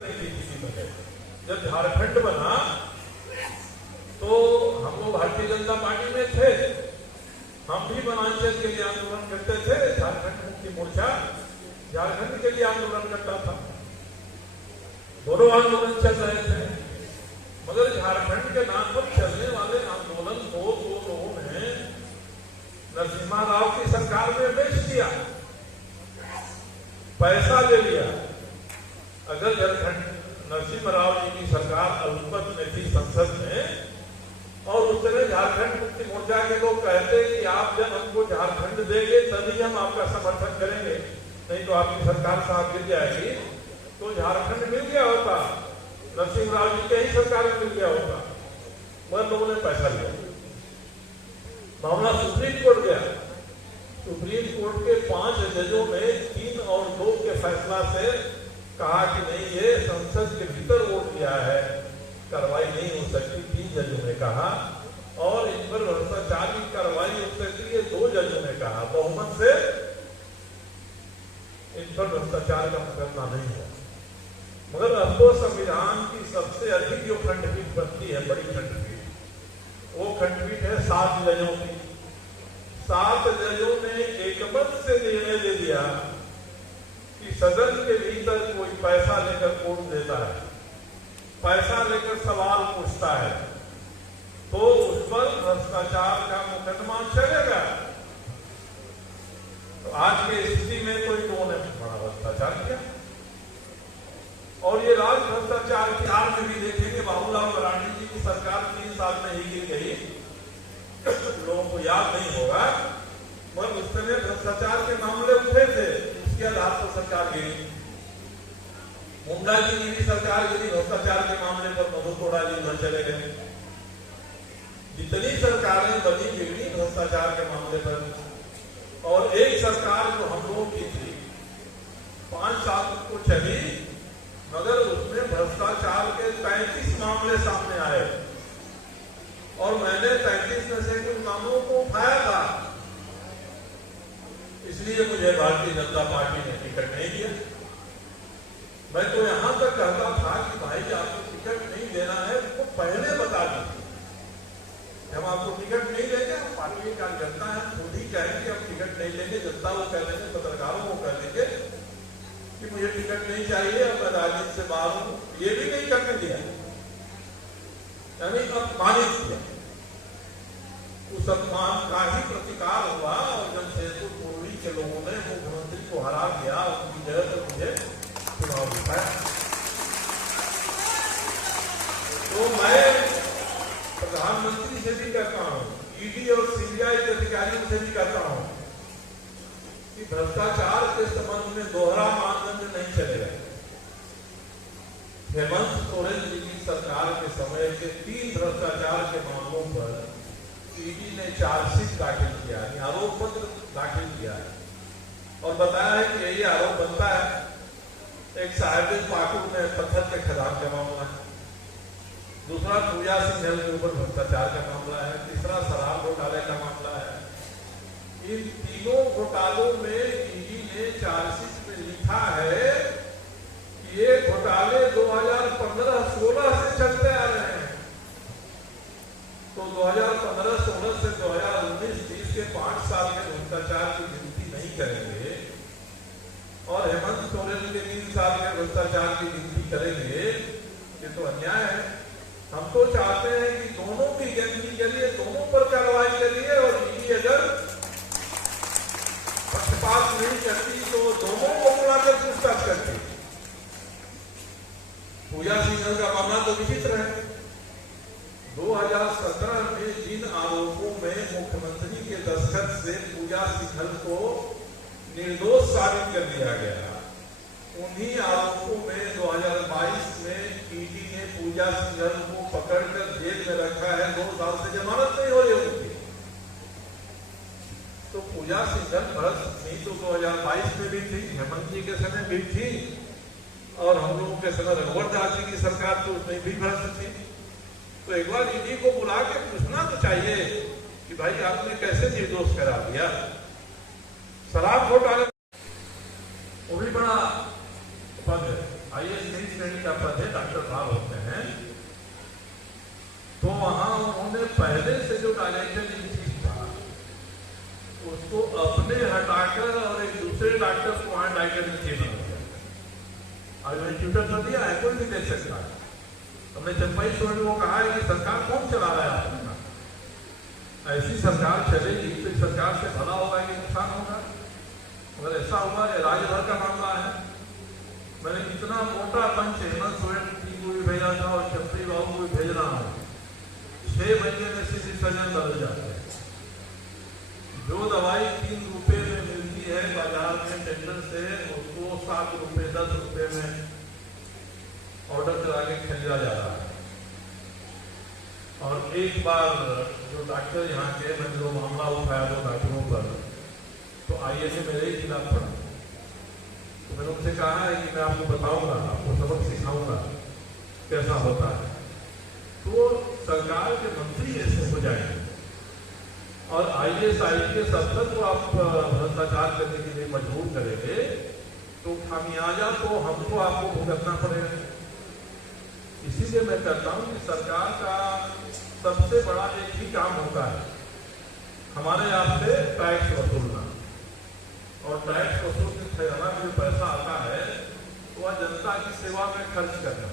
जब झारखंड बना तो हम लोग भारतीय जनता पार्टी में थे, हम भी वनांचल के लिए आंदोलन करते थे। झारखंड मुक्ति मोर्चा झारखंड के लिए आंदोलन करता था, दोनों आंदोलन चल रहे थे। मगर झारखंड के नाम पर चलने वाले आंदोलन को दो लोगों ने नरसिम्हा राव की सरकार में बेच दिया, पैसा ले लिया। अगर झारखंड नरसिम्हा राव जी की सरकार अल्पमत में थी संसद में और उस समय झारखंड मुक्ति मोर्चा के लोग कहते कि आप जब हमको झारखंड देंगे तभी हम आपका समर्थन करेंगे, नहीं तो आपकी सरकार साथ गिर जाएगी, तो झारखंड मिल गया होता, नरसिम्हा राव जी के ही सरकार में मिल गया होता। मगर लोगों ने पैसा लिया, मामला सुप्रीम कोर्ट गया। सुप्रीम कोर्ट के 5 जजों ने 3 और 2 के फैसला से कहा कि नहीं, ये संसद के भीतर वोट दिया है, कार्रवाई नहीं हो सकती, 3 जजों ने कहा। और इन पर भ्रष्टाचार की कार्रवाई हो सकती है, 2 जजों ने कहा। बहुमत से इन पर भ्रष्टाचार का मुकदमा नहीं है। मगर अब तो संविधान की सबसे अधिक जो खंडपीठ बनती है, बड़ी खंडपीठ, वो खंडपीठ है 7 जजों की। 7 जजों ने एकमत से निर्णय दे दिया कि सदन के भीतर कोई पैसा लेकर वोट देता है, पैसा लेकर सवाल पूछता है, तो उस पर भ्रष्टाचार का मुकदमा चलेगा। तो आज की स्थिति में तो इन लोगों ने बड़ा भ्रष्टाचार किया। और ये राज भ्रष्टाचार की हाल में भी देखेंगे, बाबूलाल मरांडी जी की सरकार 3 साल में ही गिर गई, लोगों को याद नहीं होगा। मगर उस समय भ्रष्टाचार के मामले उठे थे, उसके आधार पर सरकार गिरी। मुंडा जी की भी सरकार गिरी, भ्रष्टाचार के मामले पर मधु कोड़ा जी घर चले गए। जितनी सरकारें बनी बिगड़ी भ्रष्टाचार के मामले पर। और एक सरकार जो हम लोगों की थी 5 साल को चली, मगर उसमें भ्रष्टाचार के 35 मामले सामने आए और मैंने 35 में से कुछ मामलों को उठाया था। इसलिए मुझे भारतीय जनता पार्टी ने टिकट नहीं दिया। मैं तो यहां तक कहता था कि भाई आपको टिकट नहीं देना है, उसको पहले बता दीजिए। हम आपको टिकट नहीं देंगे, हम पार्टी के कार्यकर्ता है, खुद ही कहेंगे हम टिकट नहीं लेंगे। जनता को कह देंगे, पत्रकारों को कह देंगे कि मुझे टिकट नहीं चाहिए, अब मैं राजनीति से बाहर हूं। ये भी नहीं करने दिया, यानी अपमानित किया। उस अपमान का ही प्रतिकार हुआ और जमशेदपुर पूर्वी के लोगों ने मुख्यमंत्री को हरा दिया, उनकी जगह पर मुझे चुनाव दिखाया। तो मैं प्रधानमंत्री से भी कहता हूं, ईडी और सीबीआई के अधिकारियों से भी कहता हूं कि भ्रष्टाचार के संबंध में दोहरा मानदंड नहीं चलेगा। हेमंत सोरेन जी की सरकार के समय के 3 भ्रष्टाचार के मामलों पर ईडी ने चार्जशीट दाखिल किया, आरोप पत्र दाखिल किया है और बताया है कि यही आरोप बनता है। एक साहिबगंज पाकुड़ में पत्थर के खदान का मामला है, दूसरा पूजा सिंघल के ऊपर भ्रष्टाचार का मामला है, तीसरा शराब घोटाले का मामला है। इन तीनों घोटालों में ईडी ने चार्जशीट में लिखा है कि ये घोटाले 2015-16 से चलते आ रहे हैं। तो 2015-16 से 2019-20 के 5 साल के भ्रष्टाचार की गिनती नहीं करेंगे और हेमंत सोरेन के 3 साल के भ्रष्टाचार की गिनती करेंगे, ये तो अन्याय है। हम तो चाहते हैं कि दोनों की गिनती करिए, दोनों पर कार्रवाई करिए और ईडी अगर पक्षपात नहीं करती तो दोनों को बुलाकर पूछताछ करती। पूजा सिंघल का मामला तो विचित्र है। 2017 में जिन आरोपों में मुख्यमंत्री के दस्तखत से पूजा सिंघल को निर्दोष साबित कर दिया गया, उन्हीं आरोपों में 2022 में ईडी ने पूजा सिंघल को पकड़कर जेल में रखा है। 2 साल से जमानत नहीं हो रही उनकी। तो पूजा सिंघल भ्रष्ट नहीं तो 2022 में भी थी, हेमंत जी के समय भी थी और हम लोगों के समय रघुवर दास जी की सरकार तो उसमें भी भ्रष्ट थी। तो एक बार ईडी को बुला के पूछना तो चाहिए कि भाई आपने कैसे निर्दोष करा दिया। शराब घोटाले वो भी बड़ा पद है, IAS नहीं श्रेणी का पद है, डॉक्टर साहब होते हैं, तो वहां उन्होंने पहले से जो डायरेक्टर इन चीफ था उसको अपने हटाकर और एक दूसरे डॉक्टर को वहां डायरेक्टर इन चीफ बना दिया। आज मैंने ट्विटर पर दिया है, कोई भी देख सकता है। हमने चंपाई शो में वो कहा है कि सरकार कौन चला रहा है आपका? ऐसी सरकार चलेगी तो इस सरकार से भला होगा कि नुकसान होगा? अगर ऐसा हुआ, राज्यभर का मामला है। मैंने इतना मोटा पंच हेमंत सोरेन जी को भी भेजा था और छत्री बाबू को भी भेज रहा हूँ। 6 महीने में सिविल सर्जन बदल जाते हैं। जो दवाई 3 रुपए में मिलती है बाजार में टेंडर से, उसको 7 रुपए 10 रुपए में ऑर्डर करा के खरीदा जा रहा है। और एक बार जो डॉक्टर यहाँ के, मैंने जो मामला उठाया 2 डॉक्टरों पर, तो आईएसए मेरे ही खिलाफ पड़ा। तो मैंने उनसे कहा है कि मैं आपको बताऊंगा, आपको सबक सिखाऊंगा कैसा होता है। तो सरकार के मंत्री ऐसे हो जाएंगे और आईएएस आईपीएस अफसर को आप भ्रष्टाचार करने के लिए मजबूर करेंगे तो खामियाजा तो हमको आपको भुगतना पड़ेगा। इसीलिए मैं कहता हूं कि सरकार का सबसे बड़ा एक ही काम होता है, हमारे यहाँ से टैक्स वसूलना, और टैक्स वसूल के खजाना में जो पैसा आता है वह जनता की सेवा में खर्च करना।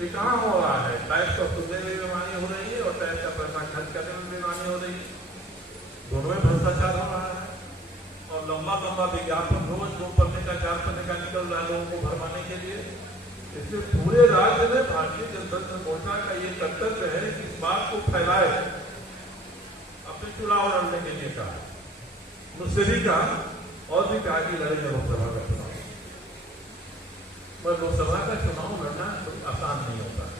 ये कहाँ हो रहा है? टैक्स वसूलने में बेईमानी हो रही है और टैक्स का पैसा खर्च करने में बेईमानी हो रही है। दोनों में भ्रष्टाचार हो रहा है। और लंबा लंबा विज्ञापन रोज 2 पन्ने का 4 पन्ने का निकल रहा है लोगों को भरमाने के लिए। इसलिए पूरे राज्य में भारतीय जनता मोर्चा का ये कर्तव्य है कि इस बात को फैलाए, अपने चुनाव लड़ने के लिए कहा, मुझसे भी कहा और भी कहा कि लड़ेंगे लोकसभा का चुनाव। पर लोकसभा का चुनाव लड़ना कोई आसान नहीं होता है।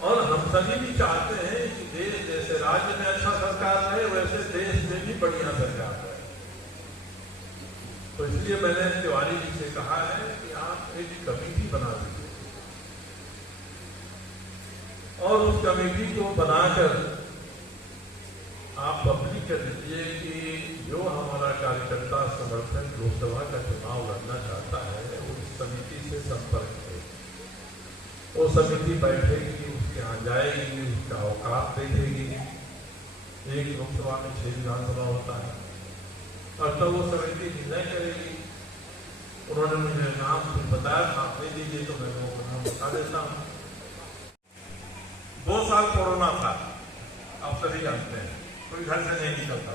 और हम सभी भी चाहते हैं कि देश जैसे राज्य में अच्छा सरकार रहे, वैसे देश में भी बढ़िया सरकार रहे। तो इसलिए मैंने तिवारी जी से कहा है कि आप एक कमेटी बना दीजिए और उस कमेटी को बनाकर आप पब्लिक कर दीजिए कि जो हमारा कार्यकर्ता समर्थक लोकसभा का चुनाव लड़ना चाहता है वो इस समिति से संपर्क करे। वो समिति बैठेगी, उसके यहाँ जाएगी, उसका औकात देखेगी। एक लोकसभा में 6 विधानसभा होता है और तब वो समिति निर्णय करेगी। उन्होंने मुझे नाम कुछ बताया था, आप दे दीजिए तो मैं लोगों को नाम बता देता हूँ। 2 साल कोरोना था, आप सभी जानते हैं, कोई घर से नहीं निकलता।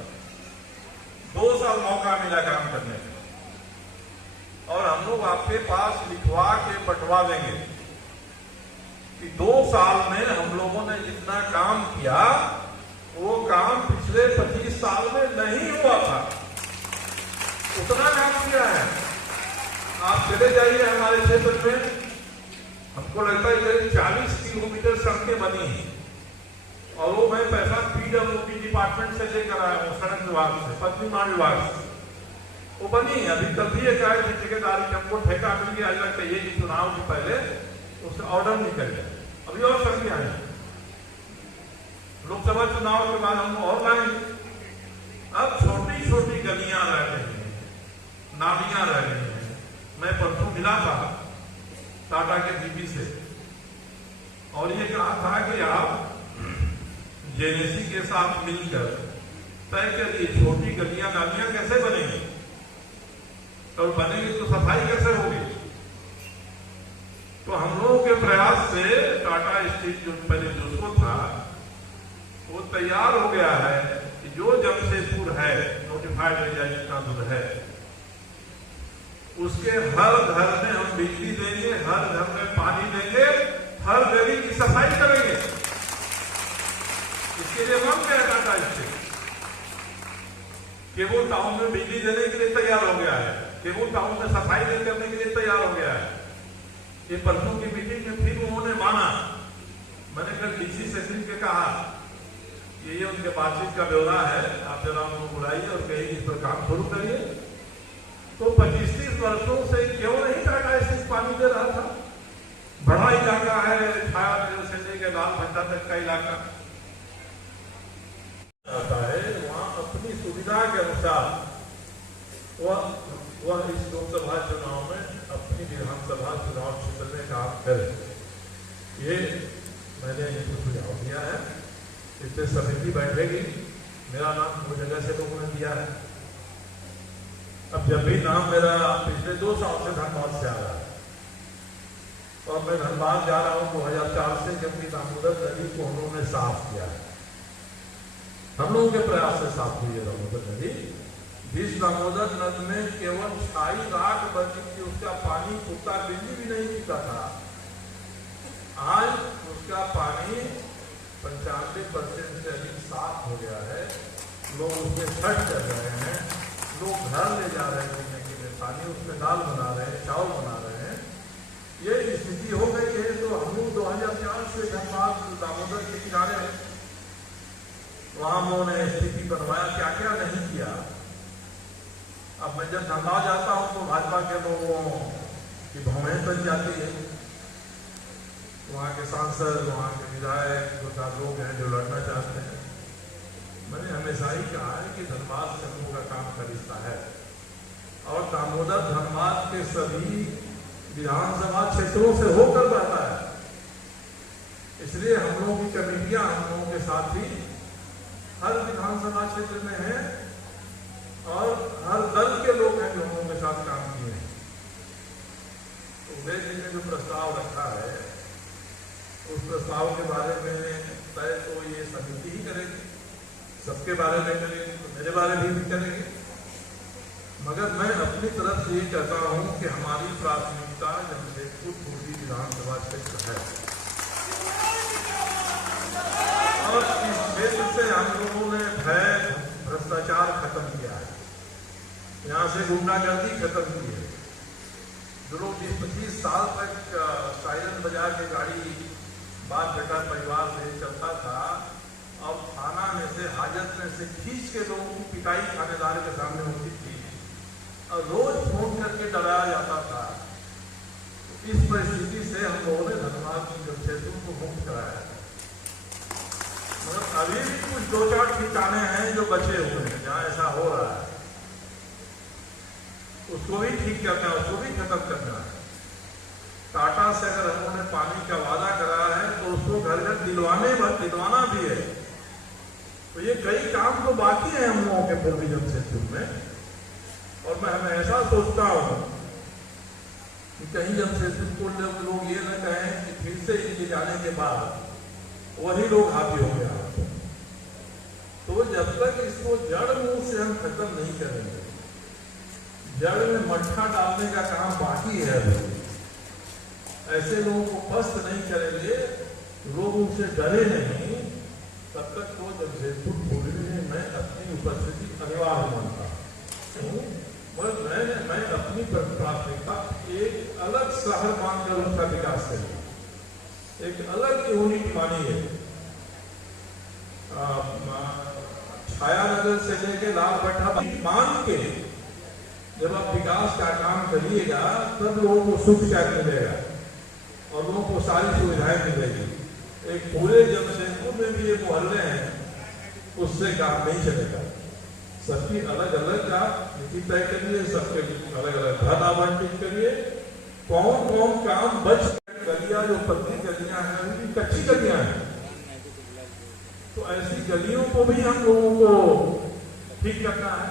2 साल मौका मिला काम करने का और हम लोग आपके पास लिखवा के बंटवा देंगे कि 2 साल में हम लोगों ने जितना काम किया वो काम पिछले 25 साल में नहीं हुआ था, उतना काम किया है। आप चले जाइए हमारे क्षेत्र में, हमको लगता है करीब 40 किलोमीटर सड़कें बनी हैं और वो मैं पैसा पीडब्ल्यूडी डिपार्टमेंट से लेकर आया हूँ, सड़क विभाग से, पथ निर्माण विभाग से। वो बनी है। अभी तब भी एक आए थे ठेकेदारी, हमको ठेका मिल गया, लगता है कि चुनाव के पहले उससे ऑर्डर निकल गया। अभी और सड़कें आई, लोकसभा चुनाव के बाद हम और लाएंगे। अब छोटी छोटी गलियां रह रही हैं, नालियां रह रही हैं। मैं परसों मिला था टाटा के डीपी से और ये कहा था कि आप जेएनएससी के साथ मिलकर तय करिए छोटी गलियां नालियां कैसे बनेंगी और बनेंगी तो सफाई कैसे होगी। तो हम लोगों के प्रयास से टाटा स्टील जो पहले दूसरो था वो तैयार हो गया है कि जो जमशेदपुर है नोटिफाइड एरिया जितना दूर है उसके हर घर में हम बिजली देंगे, हर घर में पानी देंगे, हर गली की सफाई करेंगे। इसके लिए हम क्या टाटा स्टील केवल टाउन में बिजली देने के लिए तैयार हो गया है, केवल टाउन में सफाई करने के लिए तैयार हो गया है। ये परसों की मीटिंग में फिर उन्होंने माना। मैंने कल डीसी से मिल के कहा ये उनके बातचीत का ब्यौरा है, आप जरा उनको बुलाइए और कहिए इस पर काम शुरू करिए। तो 25-30 वर्षों से क्यों नहीं टाटा स्टील पानी दे रहा था? बड़ा इलाका है, छाया से लेकर लाल भट्टा तक का इलाका आता है, वहां अपनी सुविधा के अनुसार वह इस लोकसभा चुनाव में अपनी चुनाव क्षेत्र में काम करें। ये मैंने इनको सुझाव दिया है। इससे समिति बैठेगी, मेरा नाम वो जगह से लोगों ने दिया है। अब जब भी नाम मेरा पिछले 2 साल से धनबाद से आ रहा है और मैं धनबाद जा रहा हूँ 2004 से, जबकि दामोदर नदी को हम लोगों ने साफ किया है। हम लोगों के प्रयास से साफ हुई है दामोदर नदी। जिस दामोदर नदी में केवल छाई राख बची थी, उसका पानी कुत्ता बिल्ली भी नहीं पीता था, आज उसका पानी 95% से अधिक साफ हो गया है। लोग उसमें छठ कर रहे हैं, लोग घर ले जा रहे हैं पीने के लिए पानी, उसमें दाल बना रहे हैं, चावल बना रहे हैं। ये स्थिति हो गई है। तो हम लोग 2004 से धनबाद दामोदर के किनारे वहां उन्होंने स्थिति बनवाया, क्या क्या नहीं किया। अब मैं जब धनबाद जाता हूं तो भाजपा के लोगों की भवें बन जाती है। वहाँ के सांसद, वहाँ के विधायक, 2-4 लोग हैं जो लड़ना चाहते हैं। मैंने हमेशा ही कहा है कि धनबाद से हम लोग का काम का रिश्ता है और दामोदर धनबाद के सभी विधानसभा क्षेत्रों से होकर बहता है। इसलिए हम लोगों की कमेटियां हम लोगों के साथ ही हर विधानसभा क्षेत्र में है और हर दल के लोग हैं जो हम लोगों के साथ काम किए हैं। तो उदय जी ने जो प्रस्ताव रखा है, उस प्रस्ताव के बारे में तय तो ये समिति ही करेगी, सबके बारे में करेगी, तो मेरे बारे में भी करेंगे। मगर मैं अपनी तरफ से ये कहता हूं कि हमारी प्राथमिकता जमशेदपुर पूर्वी विधानसभा क्षेत्र है और इस क्षेत्र से हम लोगों ने भय भ्रष्टाचार खत्म किया है, यहाँ से गुंडागर्दी खत्म की है। जो लोग 20-25 साल तक सायरन बजा के गाड़ी बात बेटा परिवार से चलता था, अब थाना में से, हाजत में से खींच के लोगों की पिटाई थानेदार के सामने होती थी और रोज फोन करके डराया जाता था। तो इस परिस्थिति से हम लोगों ने धनबाद की जमशेदपुर को मुक्त कराया है। मगर अभी भी कुछ 2-4 ठिकाने हैं जो बचे हुए हैं जहाँ ऐसा हो रहा है, उसको भी ठीक करना है, उसको भी खत्म करना है। टाटा से अगर हम लोगों ने पानी का वादा कराया है तो उसको घर घर दिलवाना भी है। तो ये कई काम तो बाकी है हम लोगों के पूर्वी जमशेदपुर में। और मैं हमेशा सोचता हूँ कि कहीं जमशेदपुर को लोग ये न कहें कि फिर से इनके जाने के बाद वही लोग हावी हो गया। तो जब तक इसको जड़ मूल से हम खत्म नहीं करेंगे, जड़ में मट्ठा डालने का काम बाकी है। ऐसे लोगों को पस्त नहीं करेंगे, लोग उनसे डरे नहीं, तब तक वो जमशेदपुर पूर्वी में मैं अपनी उपस्थिति अनिवार्य मानता हूँ। और मैं अपनी प्राथमिकता एक अलग शहर मानकर उसका विकास करेंगे, एक अलग यूनिट मानी है। छायानगर से लेके लाल भट्टा मान के जब आप विकास का काम करिएगा तब लोगों को सुख चैन मिलेगा और लोगों को सारी सुविधाएं मिलेगी। एक पूरे जमशेदपुर में भी ये मोहल्ले हैं, उससे काम नहीं चलेगा। सबकी अलग अलग का नीति तय करिए, सबके अलग अलग धन आवंटित करिए। कौन कौन काम बच, गलियां जो पतली गलियां हैं उनकी कच्ची गलियां हैं, तो ऐसी गलियों को भी हम लोगों को ठीक करना है।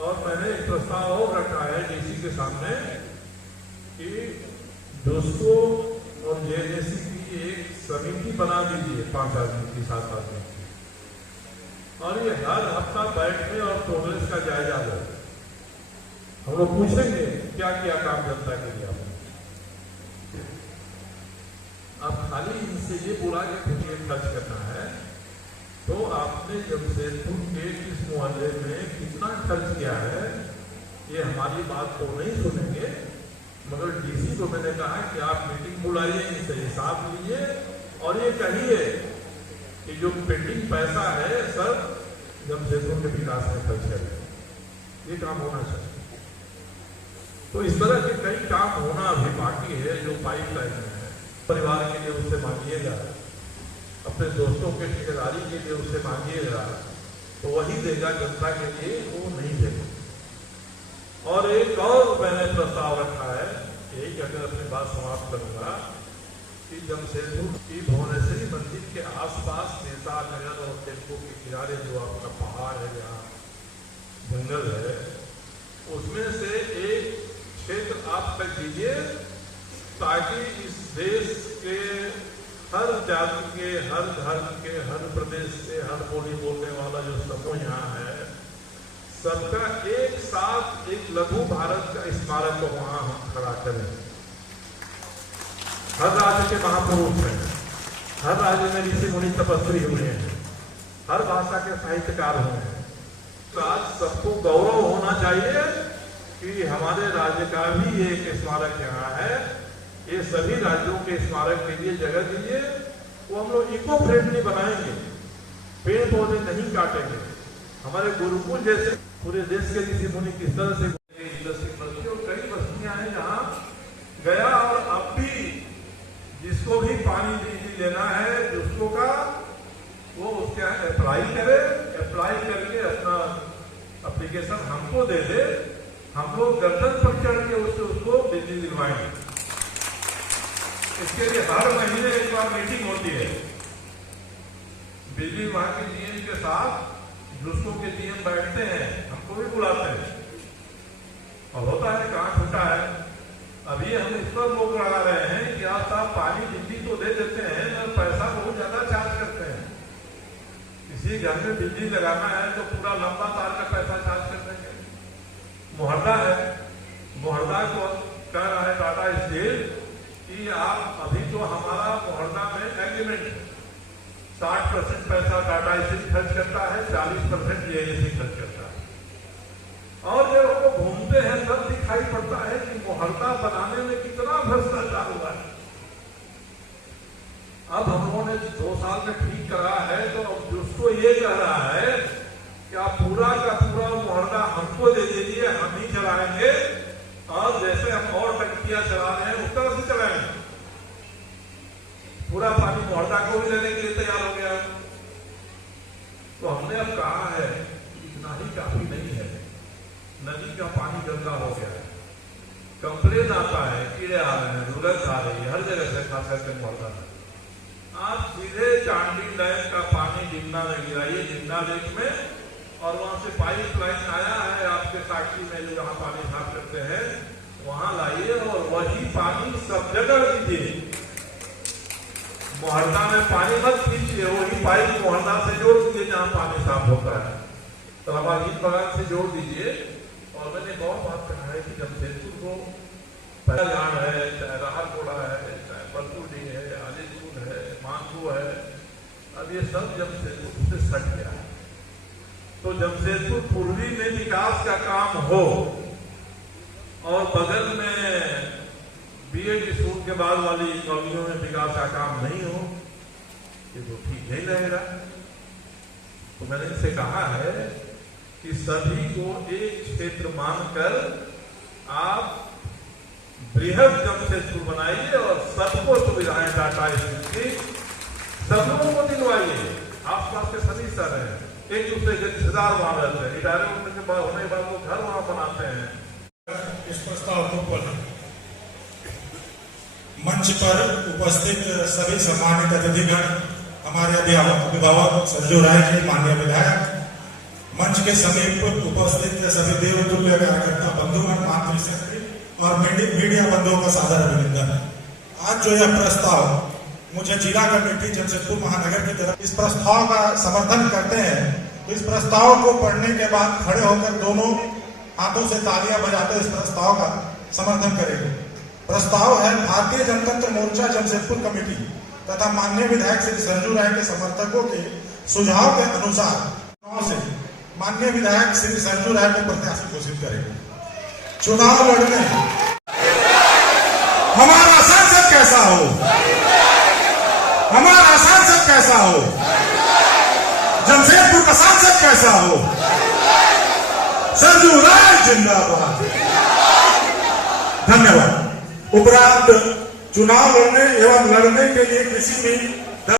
और मैंने एक प्रस्ताव और रखा है डीसी के सामने कि दोस्तों और जेएनएसी की एक समिति बना दीजिए, 5 आदमी की, 7 आदमी की, और ये हर हफ्ता बैठने और प्रोग्रेस का जायजा ले। हम लोग पूछेंगे क्या किया काम जनता के लिए आपने। अब खाली इनसे ये बोला कि मुझे खर्च करना है, तो आपने जमशेदपुर के इस मोहल्ले में कितना खर्च किया है ये हमारी बात तो नहीं सुनेंगे। मगर डीसी को मैंने कहा कि आप मीटिंग बुलाइए, इनसे हिसाब लीजिए और ये कहिए कि जो पेंडिंग पैसा है सब जमशेदपुर के विकास में खर्च करें। ये काम होना चाहिए। तो इस तरह के कई काम होना अभी बाकी है जो पाइपलाइन में है। परिवार के लिए उससे मांगिएगा, अपने दोस्तों के ठेकेदारी के लिए उससे मांगिएगा तो वही देगा, जनता के लिए वो नहीं देगा। और एक और मैंने प्रस्ताव रखा है यही कहकर अपनी बात समाप्त करूंगा कि जमशेदपुर की भुवनेश्वरी मंदिर के आसपास नेता नगर और टेम्पो के किनारे जो आपका पहाड़ है, जहाँ जंगल है, उसमें से एक क्षेत्र आप तक दीजिए ताकि इस देश के हर जाति के, हर धर्म के, हर प्रदेश से, हर बोली बोलने वाला जो समूह यहाँ है, सबका एक साथ एक लघु भारत का स्मारक को वहां हम खड़ा करें। हर राज्य के महापुरुष हैं, हर राज्य में ऋषि मुनि तपस्वी हुए हैं, हर भाषा के साहित्यकार हुए हैं। तो आज सबको गौरव होना चाहिए कि हमारे राज्य का भी एक स्मारक यहाँ है। ये सभी राज्यों के स्मारक के लिए जगह दीजिए, वो हम लोग इको फ्रेंडली बनाएंगे, पेड़ पौधे नहीं काटेंगे। हमारे गुरुकुल जैसे पूरे देश के ऋषि मुनि किस तरह से बस्ती और कई बस्तियां हैं जहाँ गया, और अब भी जिसको भी पानी बिजली लेना है उसको का वो उसके अप्लाई करे, अप्लाई करके अपना एप्लीकेशन हमको दे दे, हम लोग गर्दन पर चढ़ के उसको बिजली दिलवाएंगे। इसके लिए हर महीने एक बार मीटिंग होती है बिजली विभाग के डीएम के साथ, दूसरों के डीएम बैठते हैं, हमको भी बुलाते हैं और होता है कहाँ छूटा है। अभी हम इस पर रोक लगा रहे हैं कि आप साहब पानी बिजली तो दे देते हैं मगर पैसा बहुत ज्यादा चार्ज करते हैं। किसी घर में बिजली लगाना है तो पूरा लंबा तार का पैसा चार्ज कर देंगे। मुहर्दा है, मुहर्दा को कह रहा है टाटा स्टील कि आप अभी तो हमारा मुहर्दा में एग्रीमेंट 60% पैसा टाटा स्टील खर्च करता है, 40% जीआईडीसी खर्च करता है। और जब वो घूमते हैं तब दिखाई पड़ता है कि मुहर्दा बनाने में कितना भ्रष्टाचार हुआ है। अब हम लोगों ने 2 साल में ठीक करा है, तो अब उसको ये कह रहा है कि आप पूरा का पूरा मुहर्दा हमको दे दीजिए, हम ही चलाएंगे, और जैसे हम और टंकियां चला रहे हैं उस तरह से चलाएंगे। पूरा पानी मुहर्दा को भी लेने के लिए तैयार हो गया। तो हमने अब कहा है इतना ही काफी नहीं है, नदी का पानी गंदा हो गया है, कंप्लेन आता है, कीड़े आ रहे हैं, दुर्गंध आ रही है हर जगह से, खास करके मुहर्दा में। आप सीधे चांडी डैम का पानी डिमना में गिराइए, डिमना लेक में, और वहां से पाइपलाइन आया है आपके साक्षी में जो जहां पानी साफ करते हैं वहां लाइए और वही पानी सब जगह दीजिए। मुहर्दा में पानी मत खींचिए, वही पाइप मुहर्दा से जोड़ दीजिए जहां पानी साफ होता है, तलाबागीन बगान से जोड़ दीजिए। और मैंने एक और बात कहा है कि जमशेदपुर को पहलान है, चाहे राहरकोड़ा है, चाहे बलपुरडी है, आलिपुर है, मानपुर है, अब ये सब जमशेदपुर से सट गया है। तो जमशेदपुर पूर्वी में विकास का काम हो और बगल में बीएड स्कूल के बाद वाली कॉलोनियों में विकास का काम नहीं हो, ये तो ठीक नहीं रहेगा। तो मैंने इनसे कहा है कि सभी को एक क्षेत्र मानकर आप बृहद जमशेदपुर बनाइए और सबको सुविधाएं टाटा स्टील की सब लोगों को दिलवाइए। आसपास के सभी शहर हैं, एक दूसरे के रिश्तेदार वहां रहते हैं, रिटायरमेंट होने के बाद वो घर वहां बनाते हैं। इस प्रस्ताव को पढ़ा मंच पर उपस्थित सभी सम्मानित अतिथिगण, हमारे अभिभावक संजू राय जी, माननीय विधायक, मंच के समीप उपस्थित सभी देवतुल्य कार्यकर्ता बंधुगण, मातृशक्ति और मीडिया बंधुओं का सादर अभिनंदन। आज जो यह प्रस्ताव मुझे जिला कमेटी जमशेदपुर महानगर की तरफ इस प्रस्ताव का समर्थन करते हैं, तो इस प्रस्ताव को पढ़ने के बाद खड़े होकर दोनों हाथों से तालियां बजाते इस प्रस्ताव का समर्थन करेंगे। प्रस्ताव है भारतीय जनतंत्र मोर्चा जमशेदपुर कमेटी तथा माननीय विधायक श्री संजू राय के समर्थकों के सुझाव के अनुसार से माननीय विधायक श्री संजू राय को प्रत्याशी घोषित करेंगे। चुनाव लड़ने हमारा सांसद कैसा हो, हमारा सांसद कैसा हो, जमशेदपुर का सांसद कैसा हो, संजू राय जिंदाबाद। धन्यवाद। उपरांत चुनाव लड़ने एवं लड़ने के लिए किसी भी